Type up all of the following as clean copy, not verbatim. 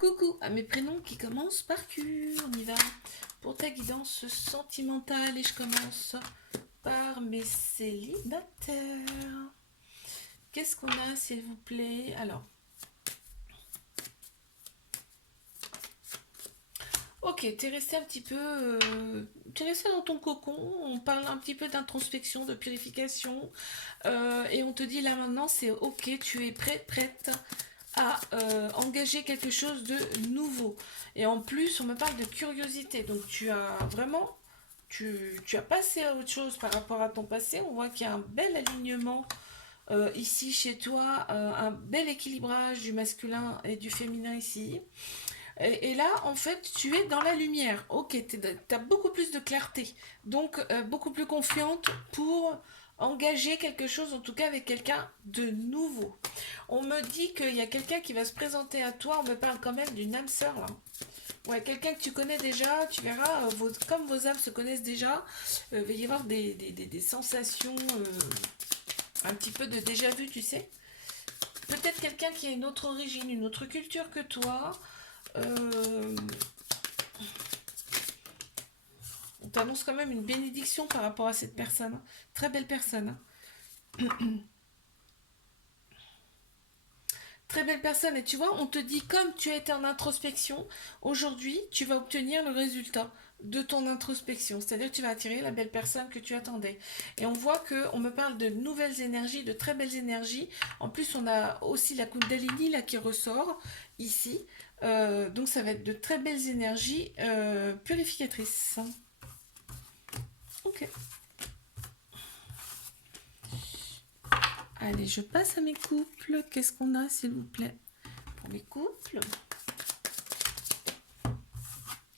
Coucou à mes prénoms qui commencent par Q. On y va pour ta guidance sentimentale et je commence par mes célibataires. Qu'est-ce qu'on a s'il vous plaît? Alors, ok, t'es resté un petit peu... t'es resté dans ton cocon, on parle un petit peu d'introspection, de purification, et on te dit là maintenant c'est ok, tu es prête à engager quelque chose de nouveau. Et en plus, on me parle de curiosité. Donc tu as vraiment, tu as passé à autre chose par rapport à ton passé. On voit qu'il y a un bel alignement ici chez toi, un bel équilibrage du masculin et du féminin ici. Et là, en fait, tu es dans la lumière. Ok, tu as beaucoup plus de clarté. Donc, beaucoup plus confiante pour engager quelque chose, en tout cas avec quelqu'un de nouveau. On me dit qu'il y a quelqu'un qui va se présenter à toi. On me parle quand même d'une âme sœur, là. Ouais, quelqu'un que tu connais déjà, tu verras, comme vos âmes se connaissent déjà, il va y avoir des sensations, un petit peu de déjà vu, tu sais. Peut-être quelqu'un qui a une autre origine, une autre culture que toi. Euh, on t'annonce quand même une bénédiction par rapport à cette personne. Très belle personne. Très belle personne. Et tu vois, on te dit, comme tu as été en introspection, aujourd'hui, tu vas obtenir le résultat de ton introspection. C'est-à-dire que tu vas attirer la belle personne que tu attendais. Et on voit qu'on me parle de nouvelles énergies, de très belles énergies. En plus, on a aussi la Kundalini là qui ressort ici. Donc ça va être de très belles énergies purificatrices. Ok. Allez, je passe à mes couples. Qu'est-ce qu'on a, s'il vous plaît, pour mes couples?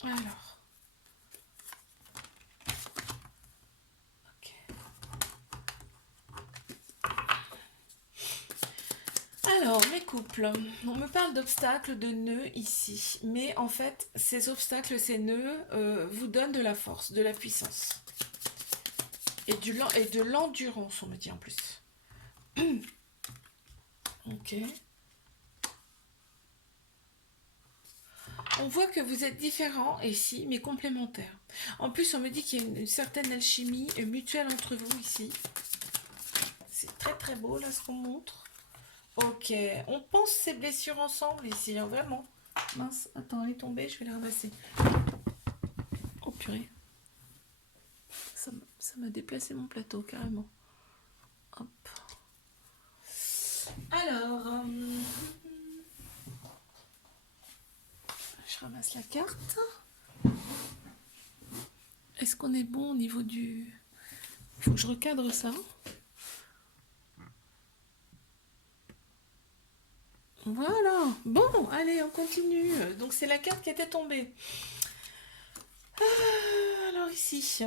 Alors. Ok. Alors, mes couples. On me parle d'obstacles, de nœuds ici. Mais en fait, ces obstacles, ces nœuds vous donnent de la force, de la puissance. Et de l'endurance, on me dit en plus. Ok. On voit que vous êtes différents ici, mais complémentaires. En plus, on me dit qu'il y a une certaine alchimie mutuelle entre vous ici. C'est très très beau là ce qu'on montre. Ok, on pense ces blessures ensemble ici, hein, vraiment. Mince, attends, elle est tombée, je vais la ramasser. Oh purée. Ça m'a déplacé mon plateau carrément. Hop. Alors, je ramasse la carte. Est-ce qu'on est bon au niveau du... Faut que je recadre ça. Voilà. Bon, allez, on continue. Donc c'est la carte qui était tombée. Alors ici.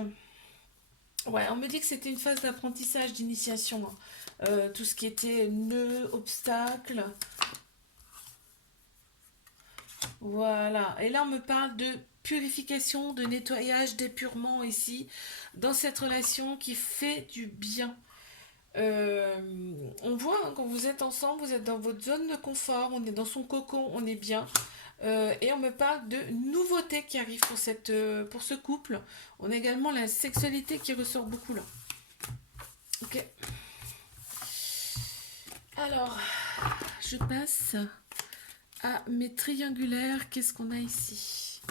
Ouais, on me dit que c'était une phase d'apprentissage, d'initiation. Tout ce qui était nœuds, obstacles. Voilà. Et là, on me parle de purification, de nettoyage, d'épurement ici, dans cette relation qui fait du bien. On voit hein, quand vous êtes ensemble, vous êtes dans votre zone de confort, on est dans son cocon, on est bien. Et on me parle de nouveautés qui arrivent pour ce couple. On a également la sexualité qui ressort beaucoup là. Ok. Alors, je passe à mes triangulaires. Qu'est-ce qu'on a ici?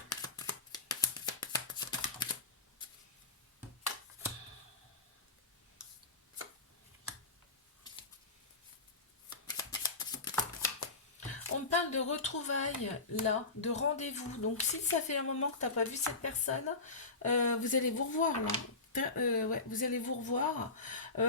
On me parle de retrouvailles, là, de rendez-vous. Donc, si ça fait un moment que tu n'as pas vu cette personne, vous allez vous revoir, là. Ouais, vous allez vous revoir.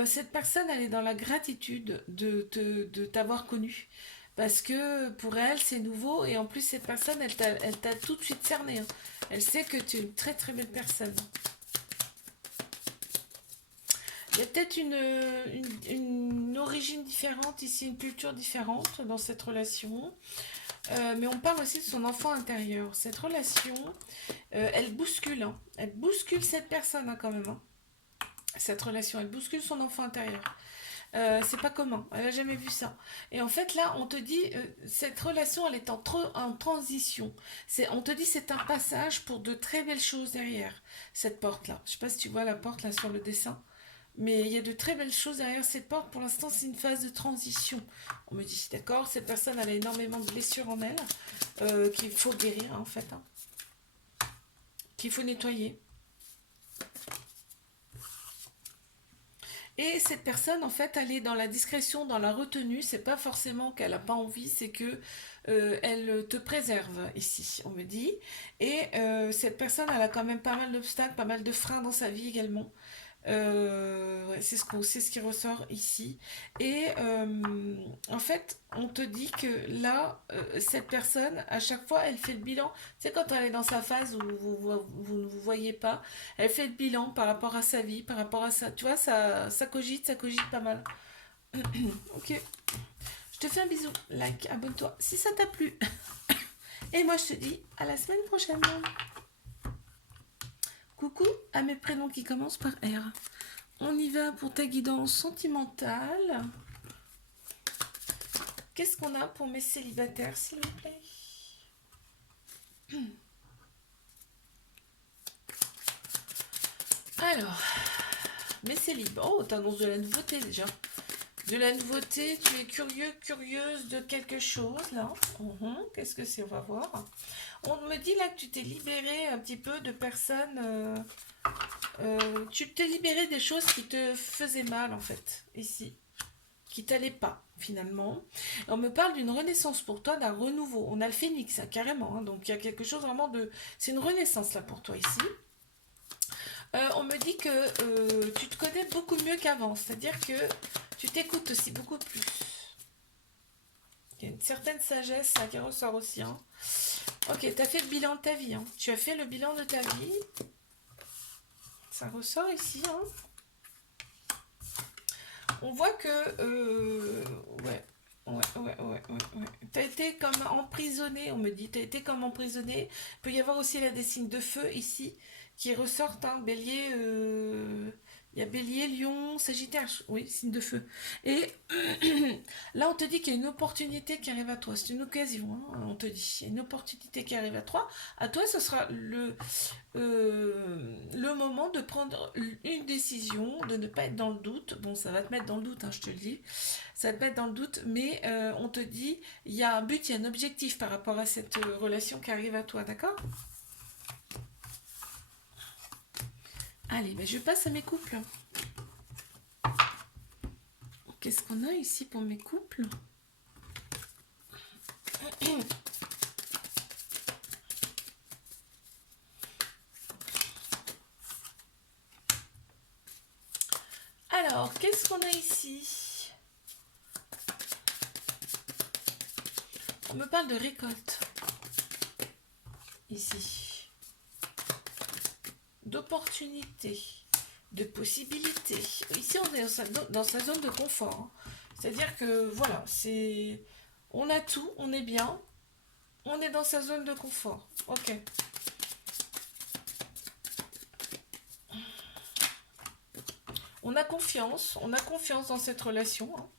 Cette personne, elle est dans la gratitude de t'avoir connu. Parce que pour elle, c'est nouveau. Et en plus, cette personne, elle t'a tout de suite cerné, hein. Elle sait que tu es une très très belle personne. Il y a peut-être une origine différente ici, une culture différente dans cette relation. Mais on parle aussi de son enfant intérieur. Cette relation, elle bouscule. Hein. Elle bouscule cette personne hein, quand même. Hein. Cette relation, elle bouscule son enfant intérieur. C'est pas commun, elle a jamais vu ça. Et en fait, là, on te dit, cette relation, elle est en transition. On te dit, c'est un passage pour de très belles choses derrière cette porte-là. Je sais pas si tu vois la porte là sur le dessin, mais il y a de très belles choses derrière cette porte. Pour l'instant, c'est une phase de transition. On me dit, d'accord, cette personne, elle a énormément de blessures en elle, qu'il faut guérir, hein, en fait, hein, qu'il faut nettoyer. Et cette personne, en fait, elle est dans la discrétion, dans la retenue. C'est pas forcément qu'elle a pas envie, c'est que elle te préserve ici, on me dit. Et cette personne, elle a quand même pas mal d'obstacles, pas mal de freins dans sa vie également. Ouais, c'est ce qui ressort ici. Et en fait, on te dit que là, cette personne, à chaque fois, elle fait le bilan. C'est quand elle est dans sa phase où vous ne vous voyez pas, elle fait le bilan par rapport à sa vie, par rapport à ça. Tu vois, ça cogite pas mal. Ok, je te fais un bisou, like, abonne-toi si ça t'a plu. Et moi, je te dis à la semaine prochaine. Coucou à mes prénoms qui commencent par R. On y va pour ta guidance sentimentale. Qu'est-ce qu'on a pour mes célibataires, s'il vous plaît? Alors, mes célibes. Oh, t'annonces de la nouveauté déjà. De la nouveauté, tu es curieux, curieuse de quelque chose, là. Qu'est-ce que c'est? On va voir. On me dit là que tu t'es libéré un petit peu de personnes... tu t'es libéré des choses qui te faisaient mal, en fait, ici. Qui t'allaient pas, finalement. On me parle d'une renaissance pour toi, d'un renouveau. On a le phénix, hein, carrément. Hein, donc, il y a quelque chose vraiment de... C'est une renaissance, là, pour toi, ici. On me dit que tu te connais beaucoup mieux qu'avant. C'est-à-dire que tu t'écoutes aussi beaucoup plus. Il y a une certaine sagesse là, qui ressort aussi. Hein. Ok, tu as fait le bilan de ta vie. Hein. Tu as fait le bilan de ta vie. Ça ressort ici. Hein. On voit que... ouais. Tu as été comme emprisonné, on me dit. Tu as été comme emprisonné. Il peut y avoir aussi là des signes de feu ici qui ressortent. Hein. Bélier... Il y a Bélier, Lion, Sagittaire, oui, signe de feu. Et là, on te dit qu'il y a une opportunité qui arrive à toi. C'est une occasion, hein, on te dit. Il y a une opportunité qui arrive à toi. À toi, ce sera le moment de prendre une décision, de ne pas être dans le doute. Bon, ça va te mettre dans le doute, hein, je te le dis. Ça va te mettre dans le doute, mais on te dit, il y a un but, il y a un objectif par rapport à cette relation qui arrive à toi, d'accord ? Allez, ben je passe à mes couples. Qu'est-ce qu'on a ici pour mes couples? Alors, qu'est-ce qu'on a ici? On me parle de récolte. Ici. D'opportunités. De possibilités. Ici, on est dans sa zone de confort. Hein. C'est-à-dire que, voilà, c'est... On a tout, on est bien. On est dans sa zone de confort. Ok. On a confiance dans cette relation. Hein.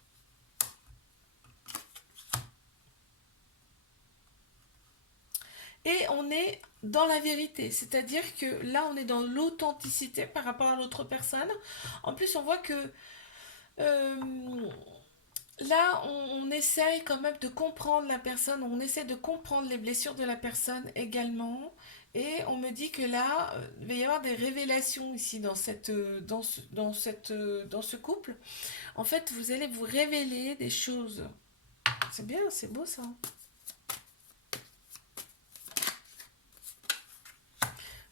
Et on est dans la vérité, c'est-à-dire que là, on est dans l'authenticité par rapport à l'autre personne. En plus, on voit que là, on essaye quand même de comprendre la personne, on essaie de comprendre les blessures de la personne également. Et on me dit que là, il va y avoir des révélations ici dans ce couple. En fait, vous allez vous révéler des choses. C'est bien, c'est beau ça.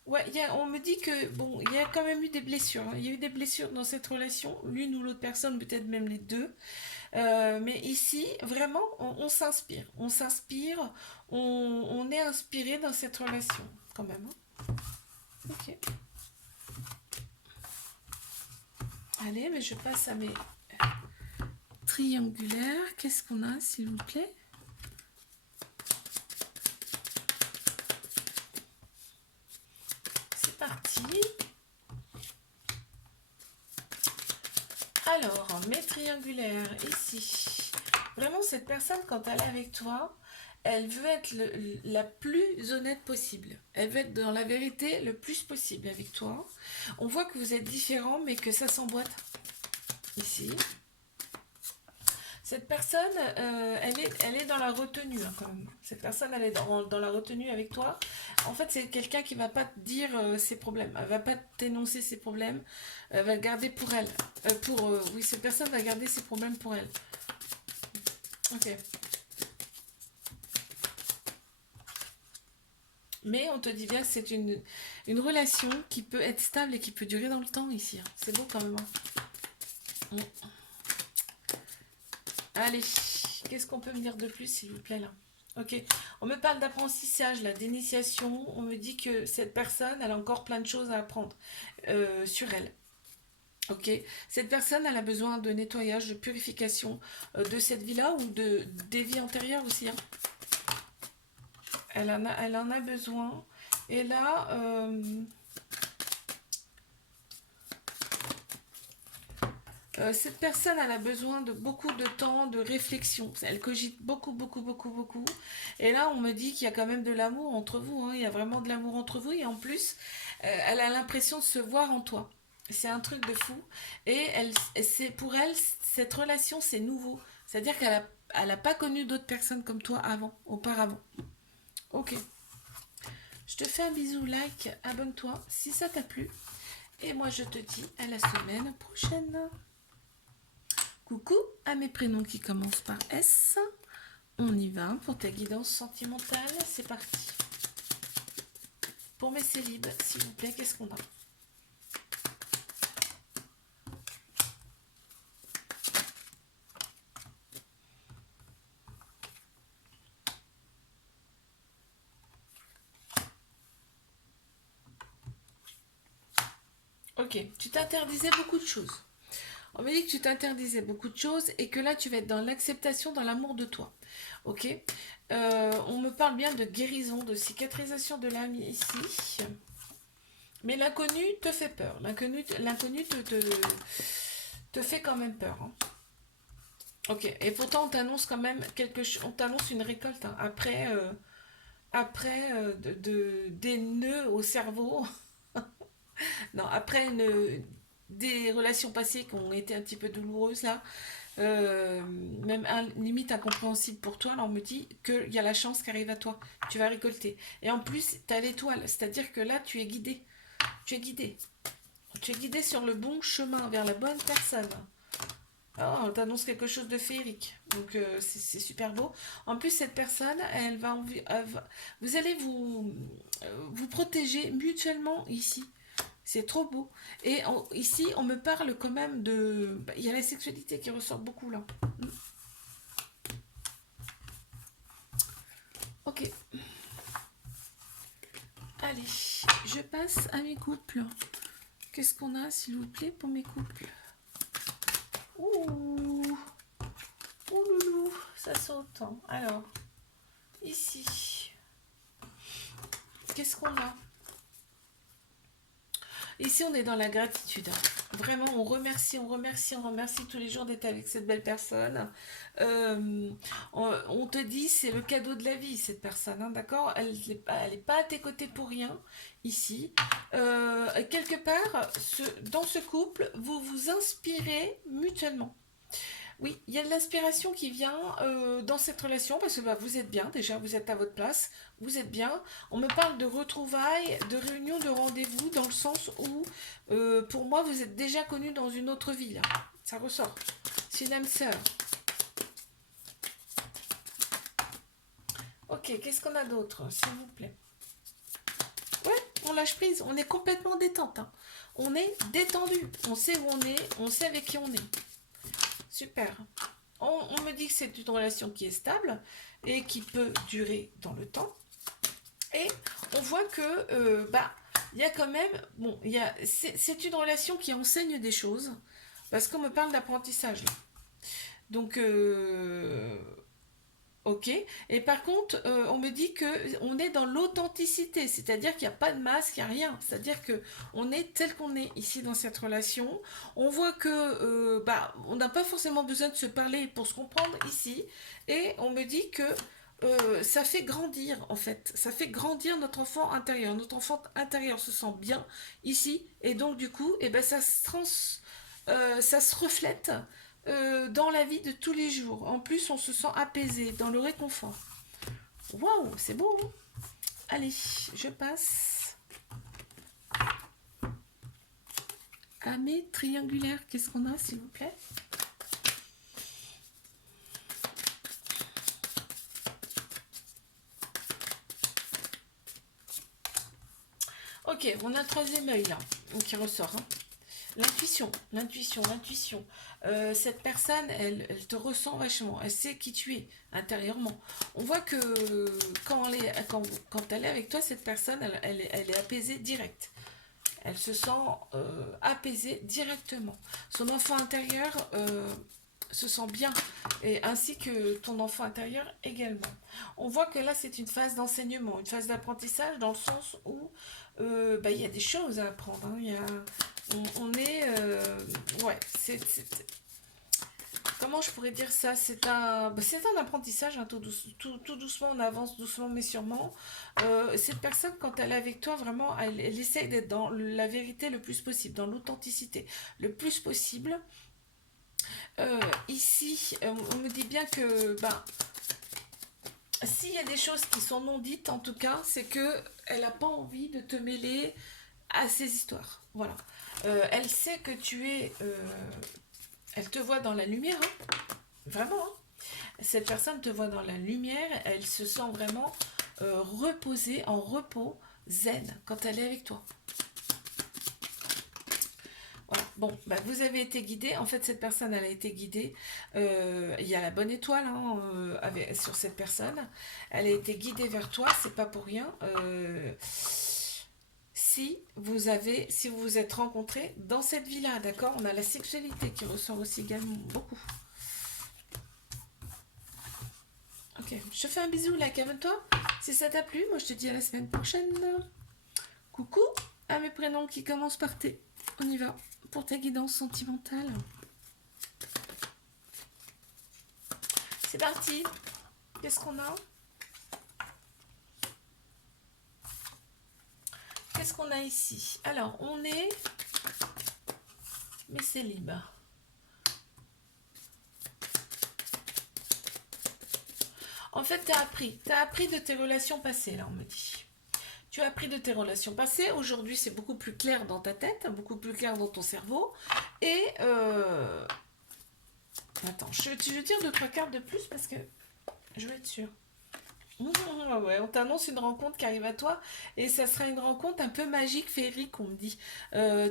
Ouais, on me dit que, bon, il y a quand même eu des blessures. Hein. Il y a eu des blessures dans cette relation, l'une ou l'autre personne, peut-être même les deux. Mais ici, vraiment, on s'inspire. On s'inspire, on est inspiré dans cette relation, quand même. Hein. Ok. Allez, mais je passe à mes triangulaires. Qu'est-ce qu'on a, s'il vous plaît? C'est parti. Alors, mes triangulaires, ici. Vraiment, cette personne, quand elle est avec toi, elle veut être la plus honnête possible. Elle veut être dans la vérité le plus possible avec toi. On voit que vous êtes différents, mais que ça s'emboîte. Ici. Cette personne, elle est dans la retenue hein, quand même. Cette personne, elle est dans la retenue avec toi. En fait, c'est quelqu'un qui va pas te dire ses problèmes. Elle va pas t'énoncer ses problèmes. Elle va le garder pour elle. Oui, cette personne va garder ses problèmes pour elle. Ok. Mais on te dit bien que c'est une relation qui peut être stable et qui peut durer dans le temps ici. Hein. C'est beau quand même. Hein. Allez, qu'est-ce qu'on peut me dire de plus, s'il vous plaît, là? Ok, on me parle d'apprentissage, là, d'initiation. On me dit que cette personne, elle a encore plein de choses à apprendre sur elle. Ok, cette personne, elle a besoin de nettoyage, de purification de cette vie-là ou des vies antérieures aussi. Hein. Elle en a besoin. Et là, cette personne, elle a besoin de beaucoup de temps, de réflexion. Elle cogite beaucoup, beaucoup, beaucoup, beaucoup. Et là, on me dit qu'il y a quand même de l'amour entre vous. Hein. Il y a vraiment de l'amour entre vous. Et en plus, elle a l'impression de se voir en toi. C'est un truc de fou. Et pour elle, cette relation, c'est nouveau. C'est-à-dire elle a pas connu d'autres personnes comme toi auparavant. Ok. Je te fais un bisou, like, abonne-toi si ça t'a plu. Et moi, je te dis à la semaine prochaine. Coucou à mes prénoms qui commencent par S. On y va pour ta guidance sentimentale. C'est parti. Pour mes célibes, s'il vous plaît, qu'est-ce qu'on a? Ok, tu t'interdisais beaucoup de choses. On me dit que tu t'interdisais beaucoup de choses et que là, tu vas être dans l'acceptation, dans l'amour de toi. Ok. On me parle bien de guérison, de cicatrisation de l'âme ici. Mais l'inconnu te fait peur. L'inconnu te fait quand même peur. Hein. Ok. Et pourtant, on t'annonce quand même on t'annonce une récolte. Hein. Après des nœuds au cerveau. Non, après des relations passées qui ont été un petit peu douloureuses là, même limite incompréhensible pour toi, là on me dit qu'il y a la chance qui arrive à toi, tu vas récolter. Et en plus, tu as l'étoile, c'est-à-dire que là tu es guidé, tu es guidé. Tu es guidé sur le bon chemin, vers la bonne personne. Oh, on t'annonce quelque chose de féerique, donc c'est super beau. En plus, cette personne, vous allez vous protéger mutuellement ici. C'est trop beau. Et ici, on me parle quand même de... Il y a la sexualité qui ressort beaucoup là. Ok. Allez, je passe à mes couples. Qu'est-ce qu'on a, s'il vous plaît, pour mes couples? Ouh, ouh loulou, ça saute. Hein. Alors, ici, qu'est-ce qu'on a? Ici, on est dans la gratitude. Vraiment, on remercie tous les jours d'être avec cette belle personne. On te dit, c'est le cadeau de la vie, cette personne, hein, d'accord? Elle n'est pas à tes côtés pour rien, ici. Quelque part, dans ce couple, vous vous inspirez mutuellement. Oui, il y a de l'inspiration qui vient dans cette relation parce que bah, vous êtes bien, déjà vous êtes à votre place, vous êtes bien. On me parle de retrouvailles, de réunions, de rendez-vous dans le sens où pour moi vous êtes déjà connus dans une autre vie. Là. Ça ressort. C'est une âme sœur. Ok, qu'est-ce qu'on a d'autre, s'il vous plaît? Ouais, on lâche prise, on est complètement détente. Hein. On est détendu, on sait où on est, on sait avec qui on est. Super. On me dit que c'est une relation qui est stable et qui peut durer dans le temps. Et on voit que, il y a quand même, bon, c'est une relation qui enseigne des choses parce qu'on me parle d'apprentissage. Donc, Ok. Et par contre, on me dit que on est dans l'authenticité, c'est-à-dire qu'il n'y a pas de masque, il n'y a rien. C'est-à-dire que on est tel qu'on est ici dans cette relation. On voit que bah, on n'a pas forcément besoin de se parler pour se comprendre ici. Et on me dit que ça fait grandir, en fait. Ça fait grandir notre enfant intérieur. Notre enfant intérieur se sent bien ici. Et donc, du coup, eh ben, ça se reflète dans la vie de tous les jours. En plus, on se sent apaisé, dans le réconfort. Waouh, c'est beau, hein. Allez, je passe à mes triangulaires. Qu'est-ce qu'on a, s'il vous plaît? Ok, on a le troisième œil là, qui ressort, hein. L'intuition, l'intuition, l'intuition. Cette personne, elle te ressent vachement. Elle sait qui tu es intérieurement. On voit que quand elle est avec toi, cette personne, elle est apaisée direct. Elle se sent apaisée directement. Son enfant intérieur se sent bien, et ainsi que ton enfant intérieur également. On voit que là, c'est une phase d'enseignement, une phase d'apprentissage, dans le sens où bah, il y a des choses à apprendre, hein. On est... ouais, comment je pourrais dire ça? C'est un apprentissage, hein, tout doucement, on avance doucement mais sûrement. Cette personne, quand elle est avec toi, vraiment, elle essaye d'être dans la vérité le plus possible, dans l'authenticité le plus possible. Ici, on me dit bien que ben, s'il y a des choses qui sont non dites, en tout cas, c'est que elle n'a pas envie de te mêler à ces histoires. Voilà. Elle sait que tu es... elle te voit dans la lumière, hein. Vraiment, hein. Cette personne te voit dans la lumière, elle se sent vraiment reposée, en repos, zen, quand elle est avec toi. Voilà. Bon, bah, vous avez été guidé. En fait, cette personne, elle a été guidée. Il y a la bonne étoile, hein, sur cette personne. Elle a été guidée vers toi, c'est pas pour rien. Si vous vous êtes rencontrés dans cette vie-là, d'accord? On a la sexualité qui ressort aussi également beaucoup. Ok, je te fais un bisou là, calme-toi. Si ça t'a plu, moi je te dis à la semaine prochaine. Coucou à mes prénoms qui commencent par T. On y va pour ta guidance sentimentale. C'est parti. Qu'est-ce qu'on a? Qu'est-ce qu'on a ici? Alors, on est... Mais c'est libre. En fait, t'as appris de tes relations passées, là, on me dit. Tu as appris de tes relations passées. Aujourd'hui, c'est beaucoup plus clair dans ta tête, beaucoup plus clair dans ton cerveau. Et... Attends, je vais dire 2-3 cartes de plus parce que je vais être sûre. Ouais, on t'annonce une rencontre qui arrive à toi et ça sera une rencontre un peu magique, féerique, on me dit.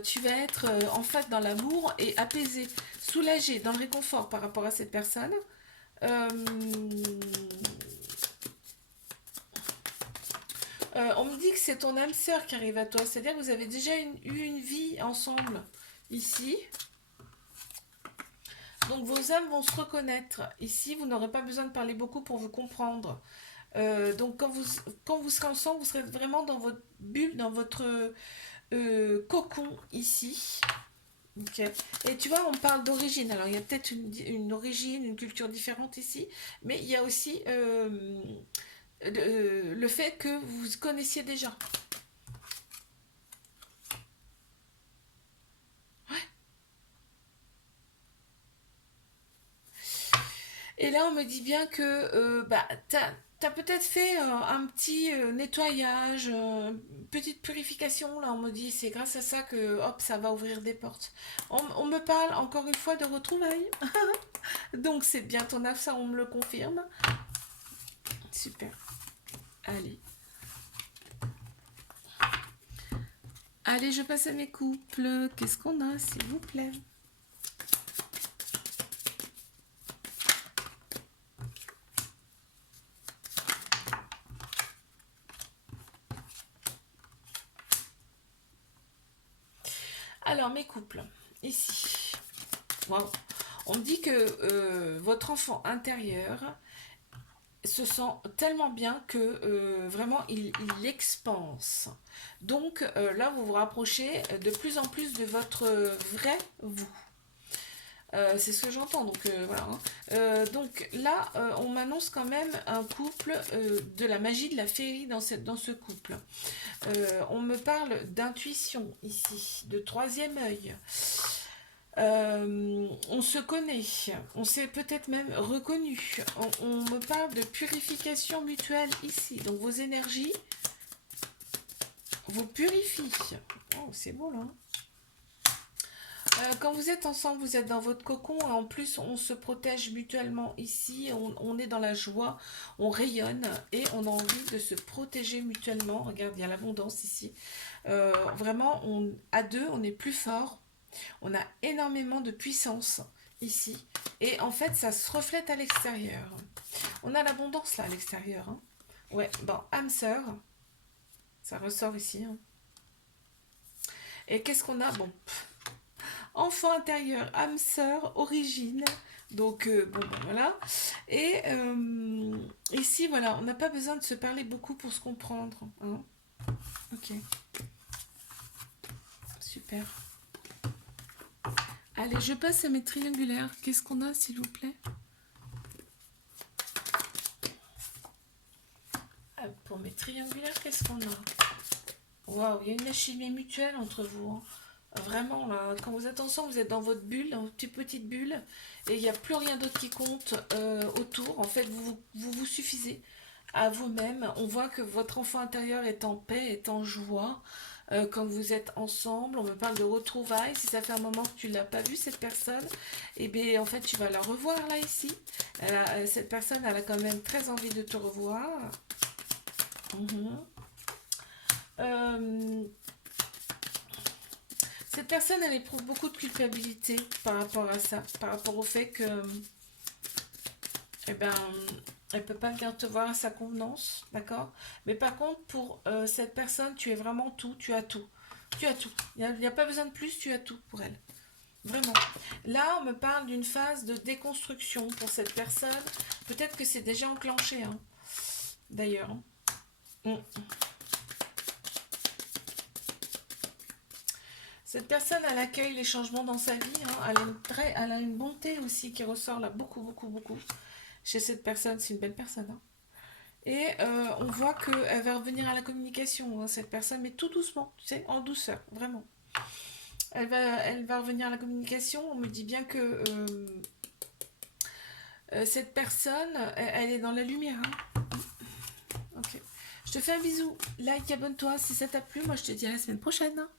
Tu vas être en fait dans l'amour et apaisé, soulagé, dans le réconfort par rapport à cette personne. Euh, on me dit que c'est ton âme sœur qui arrive à toi, c'est-à-dire que vous avez déjà eu une vie ensemble ici. Donc vos âmes vont se reconnaître. Ici, vous n'aurez pas besoin de parler beaucoup pour vous comprendre. Donc quand vous serez ensemble, vous serez vraiment dans votre bulle, dans votre cocon ici. Ok. Et tu vois, on parle d'origine. Alors il y a peut-être une origine, une culture différente ici, mais il y a aussi le fait que vous vous connaissiez déjà. Et là, on me dit bien que bah, t'as peut-être fait un petit nettoyage, petite purification. Là, on me dit c'est grâce à ça que hop, ça va ouvrir des portes. On me parle encore une fois de retrouvailles. Donc c'est bien ton âme, ça on me le confirme. Super. Allez. Allez, je passe à mes couples. Qu'est-ce qu'on a, s'il vous plaît? Alors, mes couples, ici. Wow. On me dit que votre enfant intérieur se sent tellement bien que vraiment il expanse. Donc là, vous vous rapprochez de plus en plus de votre vrai vous. C'est ce que j'entends, donc voilà. Hein. Donc là, on m'annonce quand même un couple, de la magie, de la féerie dans ce couple. On me parle d'intuition ici, de troisième œil. On se connaît, on s'est peut-être même reconnu. On me parle de purification mutuelle ici. Donc vos énergies vous purifient. Oh, c'est beau là. Quand vous êtes ensemble, vous êtes dans votre cocon. En plus, on se protège mutuellement ici. On est dans la joie, on rayonne et on a envie de se protéger mutuellement. Regarde, il y a l'abondance ici. Vraiment, à deux, on est plus fort. On a énormément de puissance ici. Et en fait, ça se reflète à l'extérieur. On a l'abondance là à l'extérieur. Hein. Ouais, bon, âme sœur. Ça ressort ici. Hein. Et qu'est-ce qu'on a? Bon, enfant intérieur, âme sœur, origine. Donc, bon, voilà. Et ici, voilà, on n'a pas besoin de se parler beaucoup pour se comprendre. Hein. Ok. Super. Allez, je passe à mes triangulaires. Qu'est-ce qu'on a, s'il vous plaît? Pour mes triangulaires, qu'est-ce qu'on a? Waouh, il y a une alchimie mutuelle entre vous. Hein. Vraiment, là, quand vous êtes ensemble, vous êtes dans votre bulle, dans votre petite bulle, et il n'y a plus rien d'autre qui compte autour. En fait, vous suffisez à vous-même. On voit que votre enfant intérieur est en paix, est en joie. Quand vous êtes ensemble, on me parle de retrouvailles. Si ça fait un moment que tu ne l'as pas vue, cette personne, et bien en fait, tu vas la revoir là, ici. Cette personne, elle a quand même très envie de te revoir. Cette personne, elle éprouve beaucoup de culpabilité par rapport à ça, par rapport au fait que, eh ben, elle peut pas bien te voir à sa convenance, d'accord? Mais par contre, pour cette personne, tu es vraiment tout, tu as tout. Tu as tout. Il n'y a pas besoin de plus, tu as tout pour elle. Vraiment. Là, on me parle d'une phase de déconstruction pour cette personne. Peut-être que c'est déjà enclenché, hein, d'ailleurs. Cette personne, elle accueille les changements dans sa vie. Hein. Elle a une bonté aussi qui ressort là, beaucoup, beaucoup, beaucoup. Chez cette personne, c'est une belle personne. Hein. Et on voit qu'elle va revenir à la communication, hein, cette personne, mais tout doucement, tu sais, en douceur, vraiment. Elle va revenir à la communication. On me dit bien que cette personne, elle est dans la lumière. Hein. Ok. Je te fais un bisou. Like, abonne-toi si ça t'a plu. Moi, je te dis à la semaine prochaine. Hein.